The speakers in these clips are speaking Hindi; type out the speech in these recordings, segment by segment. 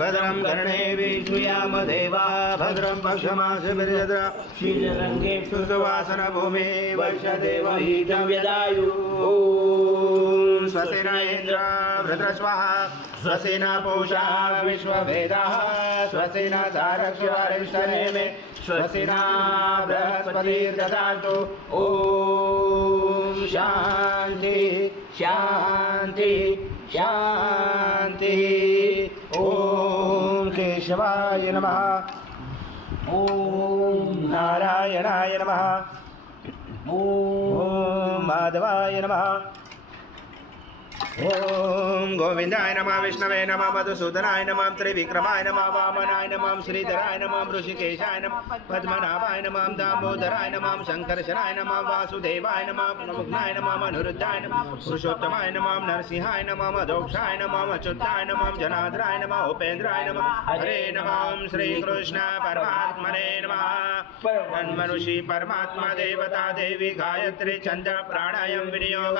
भद्रं कर्णेभिः श्रूयाम देवा भद्रं पक्षमाशभिर्यद्रा शीलरङ्गे सुवासनभूमे वर्षदेवहितं यदायुः ॐ स्वस्ति न इन्द्र वृत्रस्वाहा स्वस्ति न पूषा विश्ववेदाः स्वस्ति न सारक्ष्यरिष्टनेमे स्वस्ति न बृहस्पतिर्दधातु ॐ शान्ति शान्ति शान्ति ॐ केशवाय नमः ॐ नारायणाय नमः ॐ माधवाय नमः ओम गोविंदाय नमः विष्णवे नमः मधुसूदनाय नमः त्रिविक्रमाय नमः वामनाय नमः श्रीधराय नमः ऋषिकेशाय नमः पद्मनाभाय नमः दामोदराय नमः शंकरशनाय नमः वासुदेवाय नमः प्रमुखनाय नमः अनिरुद्धाय नमः पुरुषोत्तमाय नमः नरसिंहाय नमः मधोक्षाय नमः अच्युताय नमः जनार्दनाय नमः उपेन्द्राय नमः हरे नमः श्री कृष्ण परमात्मने नमः मनुषी परमात्मा देवता देवी गायत्री चंद्र प्राणायाम विनियोग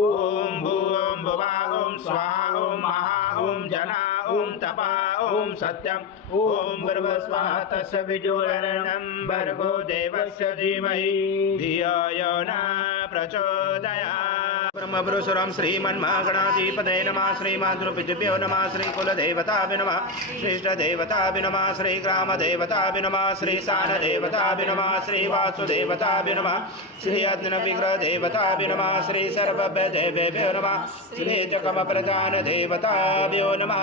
ओम भूम भुवा ओम स्वाहा ओम महा ओम जना ओम तपा ओम सत्यम ओम भर्गस्वाहा तस्य विदुरणं भर्गो देवस्य धीमहि धियो यो न प्रचोदयात् ब्रह्मपुरुषं श्रीमन्महागणाधिपतये नमः श्रीमातृपितृभ्यो नमः श्रीकुलदेवताभ्यो नमः श्रेष्ठदेवताभ्यो नमः श्रीग्रामदेवताभ्यो नमः श्रीसानदेवताभ्यो नमः श्रीवासुदेवताभ्यो नमः श्री अग्निविग्रहदेवताभ्यो नमः श्री सर्वभ्यदेवेभ्यो नमः श्रीजकमप्रधानदेवताभ्यो नमः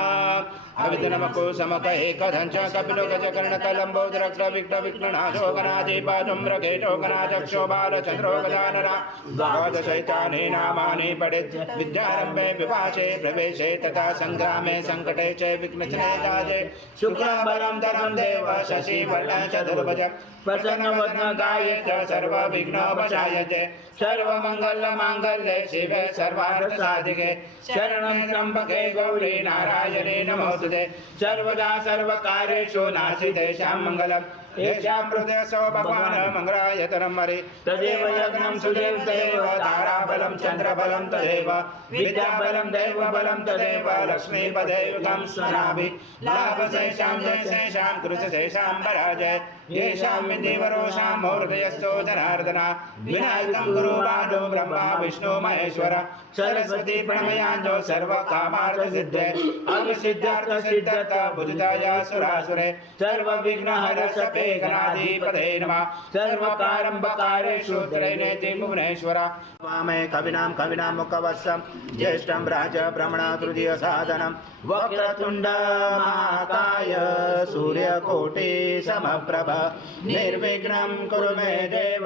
अविद्यनमको समक एकदंश कपिलो गजकर्णकलम्बोदरक्तविघ्नविघ्ननाशो गणाधिपाजुम्रकेशो गणाध्यक्षो बालचन्द्रो गजानना द्वादशैतानि नामानि पठेत् विद्यारम्भे विपाशे प्रवेशे तथा संग्रामे संकटे च विघ्नचने दाजे शुक्लाम्बरं धरं देव शशिवर्णं चतुर्भुज प्रसन्नवदनकाये च सर्वविघ्नोपशायते सर्वमङ्गलमाङ्गल्ये शिवे सर्वार्थसाधिके शरणं त्र्यम्बके गौरी नारायणे नमोस्तुते सर्वदा सर्वकार्येषु नास्ति मङ्गलम् येषां हृदयसो भगवान् मङ्गलायतनं हरे तदेव यज्ञं सुदेवदेव ताराबलं चन्द्रबलं तदेव विद्याबलं दैवबलं तदेव लक्ष्मीपदेयुगं स्वनाभि लाभशेषां जयशेषां कृतशेषां पराजय येषां विधिवरोषां हृदयस्थो जनार्दना विनायकं गुरुवादो ब्रह्मा विष्णु महेश्वर सरस्वती प्रणमयाञ्जो सर्वकामार्थसिद्धे अविसिद्धार्थसिद्धर्थ भुजिताय सुरासुरे सर्वविघ्नहरसपे गणाधिपते नमः सर्वकारम्भकारेषु त्रैनेति भुवनेश्वर वामे कविनां कविनां मुखवत्सं ज्येष्ठं राज ब्रह्मणा तृतीय साधनं वक्रतुण्ड महाकाय सूर्यकोटि समप्रभ निर्विघ्नं कुरु मे देव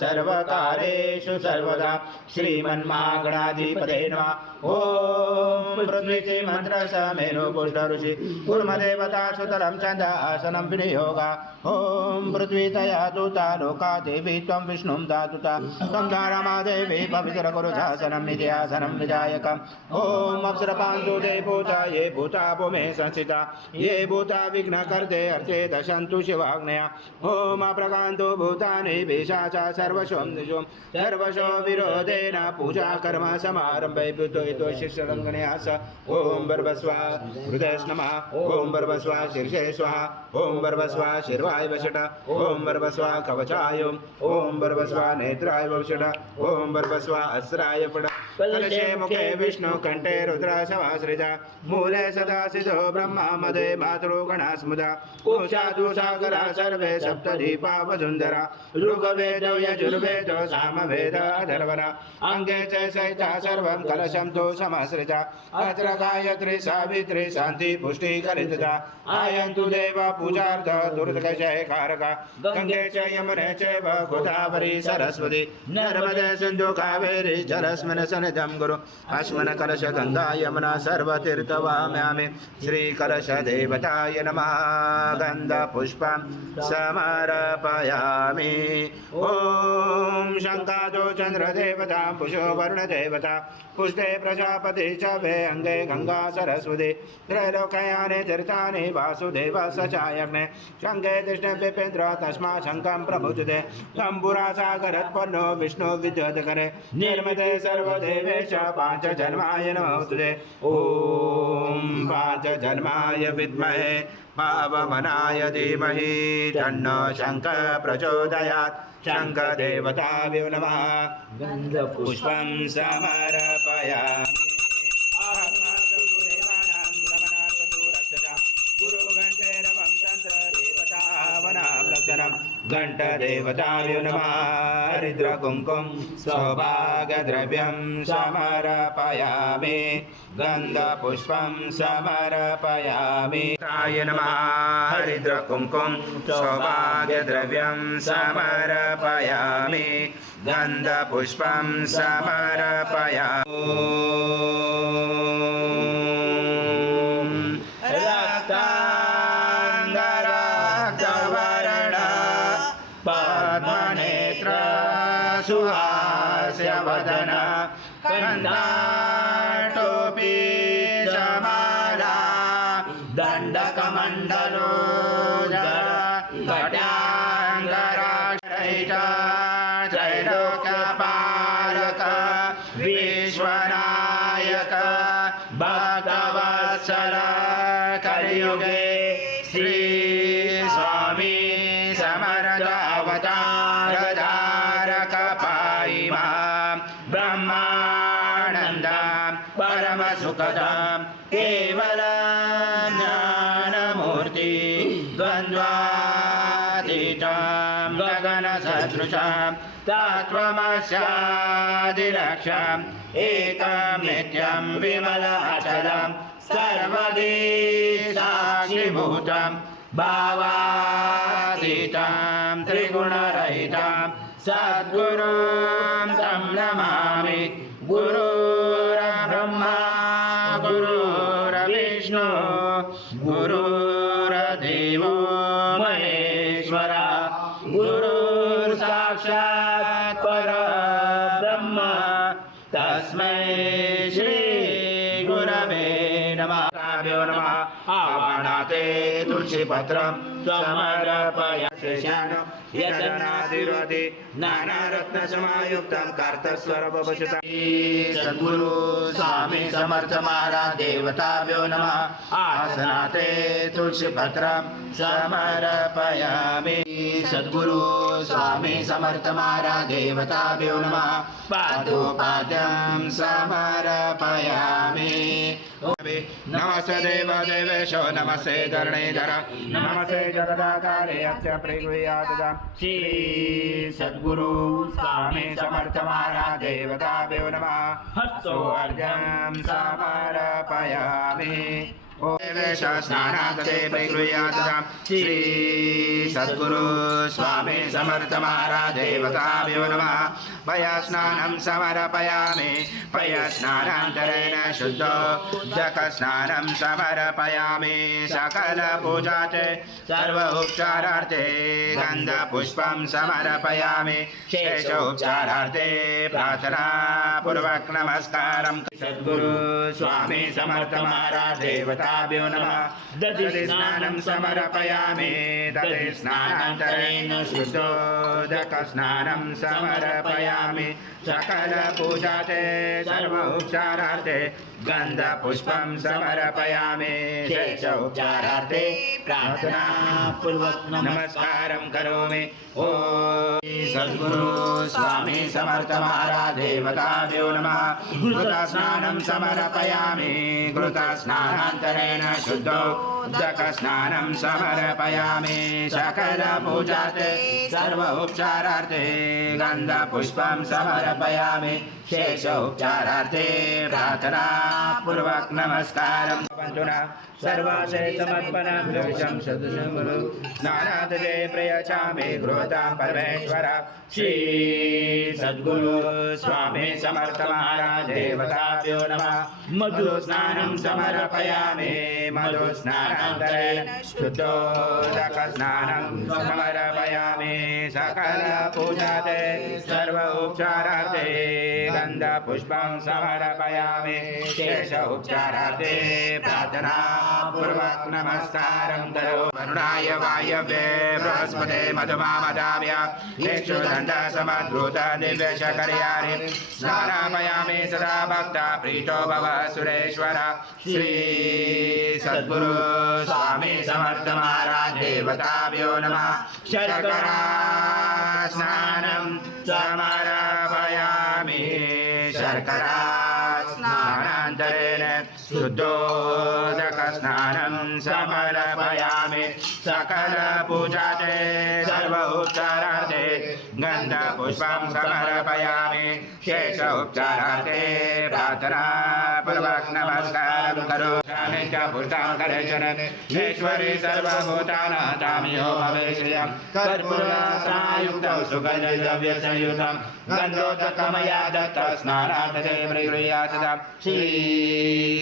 सर्वकारेषु सर्वदा श्रीमन्महागणाधिपते नमः ओम पृथ्वी मंत्र समेनो पुष्ट ऋषि कुर्मदेवता सुतलं छन्द आसनं विनियोगा ओम पृथ्वी तया दूता लोका देवी त्वं विष्णुं दातुता त्वं धारमा देवी पवित्र कुरु शासनं निध्यासनं विधायकम् ओम अप्सरपान्तु ते भूता ये भूता भूमे संस्थिता ये भूता विघ्नकर्ते अर्थे दशन्तु शिवाग्नया ओम अप्रकान्तो भूतानि पिशाचा सर्वशो सर्वशो विरोधेन पूजा कर्म समारम्भे भूतो शिष्यरङ्गन्यास ओम भर्गस्वा हृदय नमः ओम भर्गस्वा शीर्षे स्वाहा ओम भर्गस्वा शिर्वाय वषट ओम भर्गस्वा कवचाय ओम भर्गस्वा नेत्राय वषट ओम भर्गस्वा अस्राय फट कलशे मुखे विष्णु कंठे रुद्र सवाश्रिता मूले सदा सिद्धो ब्रह्मा मदे मातृगणा स्मृता कोशादु सागरा सर्वे सप्तदीपा वसुन्धरा ऋग्वेदो यजुर्वेदो सामवेद अथर्वणा अंगे च सहिता सर्वं कलशं तो समाश्रिता अत्र गायत्री सावित्री शांति पुष्टि कलिता आयन्तु देव पूजार्थ दुर्दशय कारका गंगे च यमुने चैव गोदावरी सरस्वती नर्मदे सिन्धु कावेरी जलस्मिन् सन्निधं गुरु अस्मिन् कलश गंगा यमुना सर्वतीर्थवाम्यामि श्री कलश देवताय नमः गंध पुष्पं समर्पयामि ओम शंकादो चंद्र देवता पुषो वरुण देवता पुष्टे प्रजापति च वे अंगे गंगा सरस्वती त्रैलोक्यानि तीर्थानि वासुदेव सचायग्ने शंखे कृष्ण पिपेन्द्र तस्मा शंखं प्रभुजते तंबुरा सागरोत्पन्नो विष्णु विद्योतकरे निर्मिते सर्वदेव देवेश पांचजन्माय नमोस्तुते। ॐ पांचजन्माय विद्महे पावमनाय धीमहि तन्नो शंकर प्रचोदयात्। शङ्खदेवताभ्यो नमः। गन्धपुष्पं समर्पयामि। घंटदेवताभ्यो नमः। हरिद्रकुङ्कुम सौभाग्यद्रव्यं समर्पयामि। गन्धपुष्पं समर्पयामि। ताय नमः। हरिद्रकुङ्कुम सौभाग्यद्रव्यं समर्पयामि। गन्धपुष्पं समर्पयामि। पद्मनेत्र सुहास्यवदन कण्ठाटोपी समाला दण्डकमण्डलो कट्याङ्गराक्षरहिता त्रैलोक्यपालक विश्वनायक भक्तवत्सल कलियुगे श्री स्वामी समर्थ अवतारधारक पाहि मां ब्रह्मानन्दं परमसुखदं केवल ज्ञानमूर्ति द्वन्द्वातीतं गगनसदृशं तत्त्वमस्यादिलक्ष्यम् एकं नित्यं विमलाचलं सर्वदि साक्षिभूतं भावातीतं त्रिगुणरहितं सद्गुरुं तं नमामि। गुरुर्ब्रह्मा गुरुर्विष्णु गुरुर्देवो महेश्वरा गुरुर्साक्षात् परब्रह्म तस्मै श्री गुरवे नमः। नमः। आवाहनाते तुलसीपत्रं समर्पयामि। शेषान् यदनादिरोधि नानारत्नसमायुक्तं कार्तस्वरभवशतं। सद्गुरु स्वामी समर्थ महाराज देवताभ्यो नमः। आसनाते तुलसीपत्रं समर्पयामि। सद्गुरु स्वामी समर्थ महाराज देवताभ्यो नमः। पादोपाद्यं समर्पयामि। नमस्ते देव देवेशो नमस्ते धरणीधर नमस्ते जगदाकारे अस्य प्रगुह्याददा। श्री सद्गुरु स्वामी समर्थ महाराज देवताभ्यो नमः। हस्तोऽर्घ्यं समर्पयामि। देवेश स्नानादते प्रगृह्याददा। श्री सद्गुरु स्वामी समर्थ महाराज देवताभ्यो नमः। पयस्नानं समर्पयामि। पयस्नानान्तरेण शुद्धोदकस्नानं समर्पयामि। सकलपूजार्थे सर्व उपचारार्थे गन्धपुष्पं समर्पयामि। शेषोपचारार्थे प्रार्थनापूर्वक नमस्कारं। सद्गुरु स्वामी समर्थ महाराज देवताभ्यो नमः। दधिस्नानं समर्पयामि। दधिस्नानान्तरेण शुद्धोदकस्नानं समर्पयामि। सकलपूजार्थे सर्व उपचारार्थे गन्धपुष्पं समर्पयामि। शेषोपचारार्थे प्रार्थनापूर्वक नमस्कारं करोमि। ॐ सद्गुरु स्वामी समर्थ महाराज देवताभ्यो नमः। घृतस्नानं समर्पयामि। घृतस्नानान्तरेण शुद्धोदकस्नानं समर्पयामि। सकलपूजार्थे सर्व उपचारार्थे गन्धपुष्पं समर्पयामि। शेषोपचारार्थे प्रार्थनापूर्वक नमस्कारं। सर्वाशेषमर्पणं दर्शं सदृशमुरु स्नानादे प्रयचामि गृहतां परमेश्वर। श्री सद्गुरु स्वामी समर्थ महाराज देवताभ्यो नमः। मधुस्नानं समर्पयामि। मधुस्नानान्तरेण शुद्धोदकस्नानं समर्पयामि। सकलपूजार्थे सर्व उपचारार्थे गन्धपुष्पं समर्पयामि। शेषोपचारार्थे प्रार्थना पूर्वक नमस्कारं करो वरुणाय वायव्ये बृहस्पते मधुमामदाव्य इक्षुदण्ड समद्भूत दिव्यशकर्याणि स्नानापयामि सदा भक्ता प्रीतो भव सुरेश्वर श्री सद्गुरु स्वामी समर्थ महाराज देवताभ्यो नमः शर्करा स्नानं समर्पयामि शर्करा स्नानान्तरेण शुद्धोदक स्नानं समर्पयामि सकल पूजाते सर्व उपचारार्थे गन्धपुष्पं समर्पयामि शेष उपचारार्थे प्रार्थना पूर्वक नमस्कारं करो पुष्टां करचरण ईश्वरी सर्वभूतानां तामियो भवेश्रियं कर्पूरयुक्तं सुगन्धद्रव्यसंयुतं गन्धोदकमया दत्त स्नानार्थते मृगृह्यातः श्री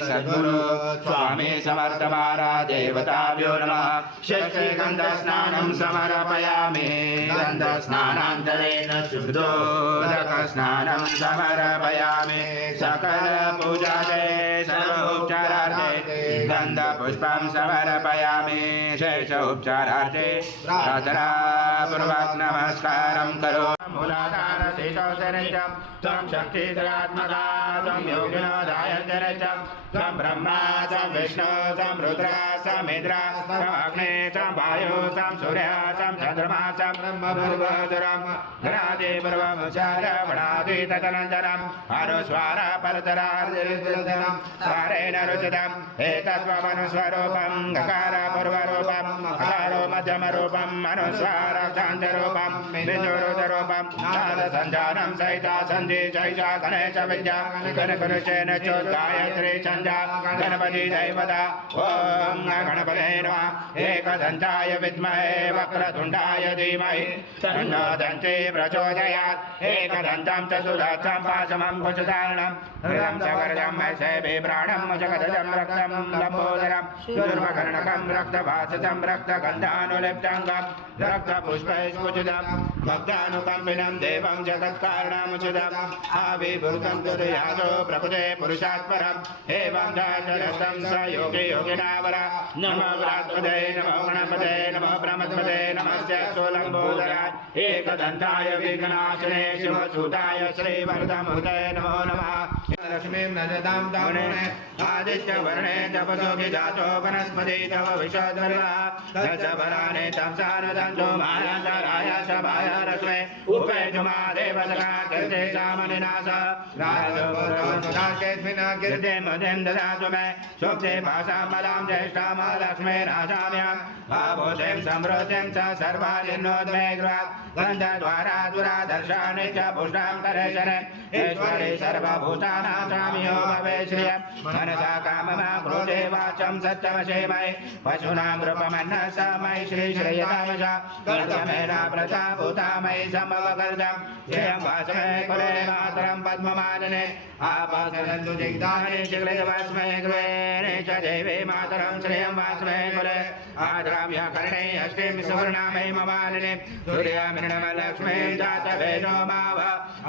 सद्गुरु स्वामी समर्थ महाराज देवताभ्यो नमः षष्ठीगन्धस्नानं समर्पयामि गन्धस्नानान्तरेण शुद्धोदक स्नानं समर्पयामि सकल पूजाते सर्वोपचारार्थे गन्धपुष्पं समर्पयामि शेष उपचारार्थे प्रार्थना पूर्वक नमस्कारं करो मूलाधार शीतोशरञ्चं त्वं शक्तिधरात्मका त्वं योगिनो धायन्त्यरञ्चं त्वं ब्रह्मा त्वं विष्णु त्वं रुद्र त्वं इन्द्र त्वं अग्नि त्वं वायु त्वं सूर्य त्वं चन्द्रमा त्वं ब्रह्मभूर्भुवस्सुरं घनादिपूर्वमुच्चार्य वणादि तदनन्तरम् अनुस्वार परतरार्धनं स्वारेण रुचितम् एतत्त्वमनुस्वरूपं गकार पूर्वरूपं हकारो मध्यमरूपम् अनुस्वाराक्षान्तरूपं बिन्दुरुदरूपं नादसञ्जानं सहिता सन्धि चैषा गणे च विद्या गणपतिश्चेन चोद्गायत्री छन्दा गणपति दैवता ॐ गणपते नमः एकदन्ताय विद्महे वक्रतुण्डाय धीमहि तन्नो दन्ती प्रचोदयात् एकदन्तं चतुर्दशं पाशमं कुचधारणं हृदं च वरदं वैसे बिभ्राणं जगदजं रक्तं लम्बोदरं दुर्मकर्णकं रक्तभासजं रक्तगन्धानुलिप्ताङ्गं रक्तपुष्पैस्फुटितं भक्तानुकम्पिनं देवं जगत्कारणमुचितम् आविर्भूतं तदयातो प्रकृते पुरुषात् परम् एवं दाचरस्तं स योगी योगिनावर नमो व्रात्पदे नमो गणपते नमो ब्रह्मपदे नमस्ते सोलम्बोदराय एकदन्ताय विघ्नाशने शिवसुताय श्रीवरदमूर्ते नमो नमः लक्ष्मीं नजदां दामुने आदित्यवर्णे तपसोऽपि जातो वनस्पति तव विशोधर्वः दशभराणि तंसानदन्तो मायान्तराय सभाय रश्मे उपेजुमा देवतका कृतेशामनिनाश कीर्ते मदिं ददातु मे शुक्ते भाषां मदां ज्येष्ठां लक्ष्मे राजाम्याम् आभूतिं समृद्धिं च सर्वादिन्नोद्मे गृहात् गन्धद्वारा दुरादर्शानि च पुष्टां करेशने ईश्वरी सर्वभूतानां स्वामियो भवे श्रियं मनसा काममा क्रोधे वाचं सत्यमशेमहि पशूनां रूपमन्नः स मयि श्रीश्रियतामश कर्तमेन प्रजा भूता मयि समवकर्दं श्रियं वास्मे कुले मातरं पद्ममालिने आपासरन्तु दिग्धानि शिखरितवास्मे गृहे च देवे मातरं श्रियं वास्मे कुले आद्राम्य कर्णे अष्टिं सुवर्णामहिममालिने सूर्यामिरणमलक्ष्मीं जातवेदो माव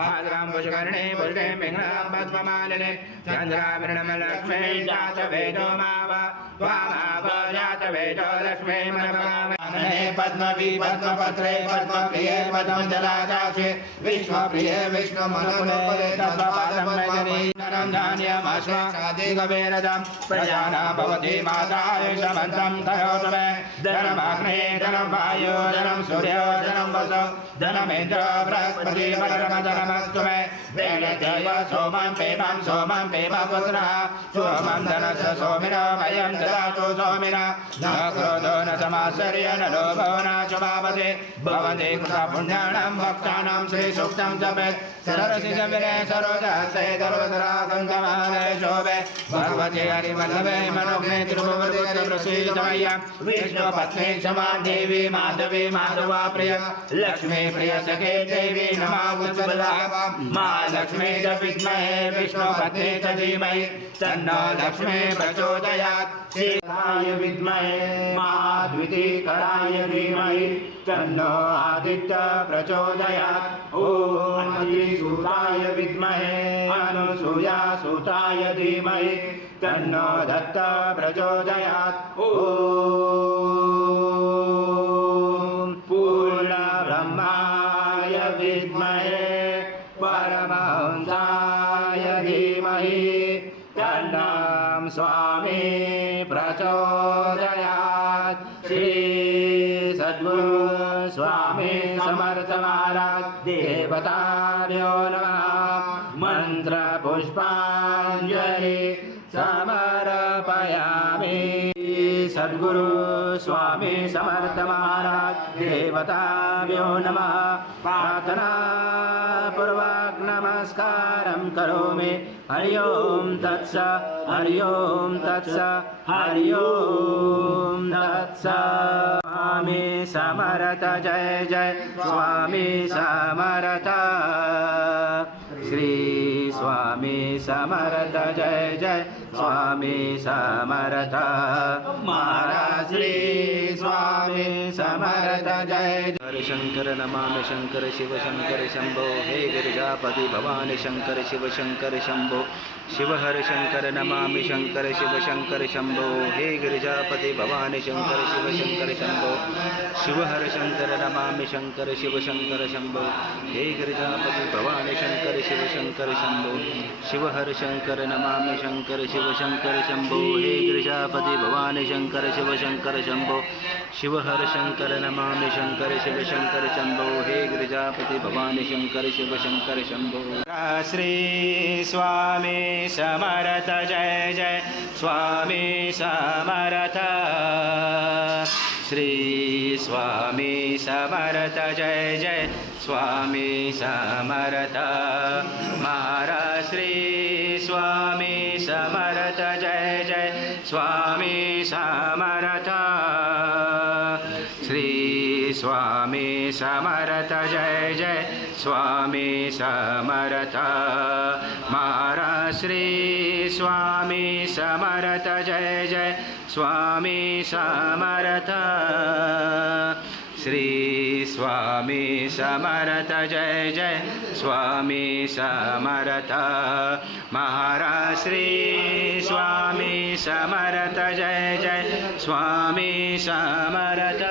आद्रां पुष्कर्णे पुष्टिं विघ्नां पद्ममालिने चन्द्रामिरणमलक्ष्मीं जातवेदो माव त्वामाव जातवेदो लक्ष्मीं मनपामहे पद्मवी पद्मपत्रे पद्मप्रिये पद्मजलादाक्षे विश्वप्रिये विष्णुमनकुले तद्भपादं नयनी धनं धान्यमश्वादिगवेरदं प्रजानां भवति माताय समन्तं करोतु मे धनमग्ने धनं वायो धनं सूर्यो धनं वसो धनमेन्द्र बृहस्पति परमधनमस्तु मे वेणदेव सोमं पेमपुत्रः सोमं धनस्य सोमिनो वयं ददातु सोमिना न क्रोधो न समाश्चर्य न लोभो न शुभावते भवन्ति कृतपुण्यानां भक्तानां श्रीसूक्तं जपेत् सरसि जपिने सरोजहस्ते दर्वधरा सङ्गमालय शोभे भगवते हरिवल्लभे मनोज्ञे तिरुपतिप्रसीदमय्या विष्णुपत्नी क्षमा देवी माधवी माधवा प्रिय लक्ष्मी प्रिय सखे देवी नमः महालक्ष्मी च विद्महे विष्णुपत्नी च धीमहि तन्नो लक्ष्मी प्रचोदयात् शिवाय विद्महे महाद्वितीकराय धीमहि तन्नो आदित्य प्रचोदयात् ॐ सूताय विद्महे अनुसूयासूताय धीमहि तन्नो दत्त प्रचोदयात्। ॐ पूर्णब्रह्माय विद्महे परमहंसाय धीमहि तन्नो स्वामी प्रचोदयात्। श्री सद्गुरु स्वामी समर्थ महाराज देवताभ्यो नमः। मंत्र पुष्पांजलि समर्पयामि। सद्गुरु स्वामी समर्थ महाराज देवताभ्यो नमः। प्रार्थना पूर्वक नमस्कारं करोमि। हरि ओम तत्सत्। हरि ओम तत्सत्। हरि ओम तत्सत्। स्वामी समर्थ जय जय स्वामी समर्थ। श्री स्वामी समर्थ जय जय स्वामी समर्थ। महाराज श्री स्वामी समर्थ जय जय। हरि शंकर नमामि शंकर शिव शंकर शंभो। हे गिरिजापति भवानी शंकर शिव शंकर शंभो। शिव हर शंकर नमामि शंकर शिव शंकर शंभो। हे गिरिजापति भवानी शंकर शिव शंकर शंभो। शिव हर शंकर नमामि शंकर शिव शंकर शंभो। हे गिरिजापति भवानी शंकर शिव शंकर शंभो। शिव हर शंकर नमामि शंकर शिव शंकर शंभो। हे गिरिजापति भवानी शंकर शिव शंकर शंभो। शिव हर शंकर नमामि शंकर शिव शंकर शंभो। हे गिरिजापति भवानी शंकर शिव शंकर शंभो। श्री स्वामी समर्थ जय जय स्वामी समर्थ। श्री स्वामी समर्थ जय जय स्वामी समर्थ। महाराज श्री स्वामी समर्थ जय जय स्वामी समर्थ। श्री स्वामी समर्थ जय जय स्वामी समर्थ। महाराज श्री स्वामी समर्थ जय जय स्वामी समर्थ। श्री स्वामी समर्थ जय जय स्वामी समर्थ। महाराज श्री स्वामी समर्थ जय जय स्वामी समर्थ।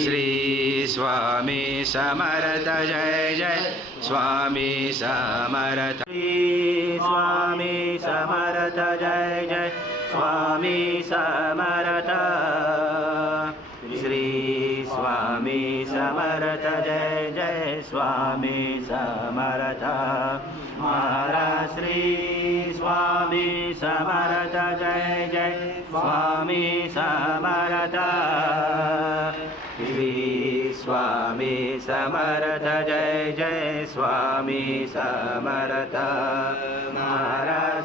श्री स्वामी समर्थ जय जय स्वामी समर्थ। श्री स्वामी समर्थ जय जय स्वामी समर्थ। श्री स्वामी समर्थ जय जय स्वामी समर्थ। महाराज श्री स्वामी समर्थ जय जय स्वामी समर्थ। श्री स्वामी समर्थ जय जय स्वामी समर्थ। महाराज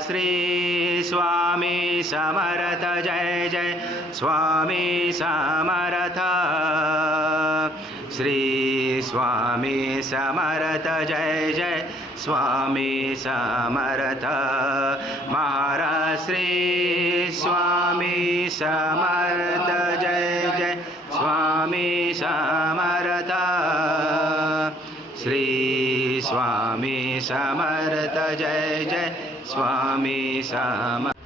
श्री स्वामी समर्थ जय जय स्वामी समर्थ। श्री स्वामी समर्थ जय जय स्वामी समर्थ। महाराज श्री स्वामी समर्थ जय जय स्वामी समर्थ। श्री स्वामी समर्थ जय जय स्वामी समर्थ।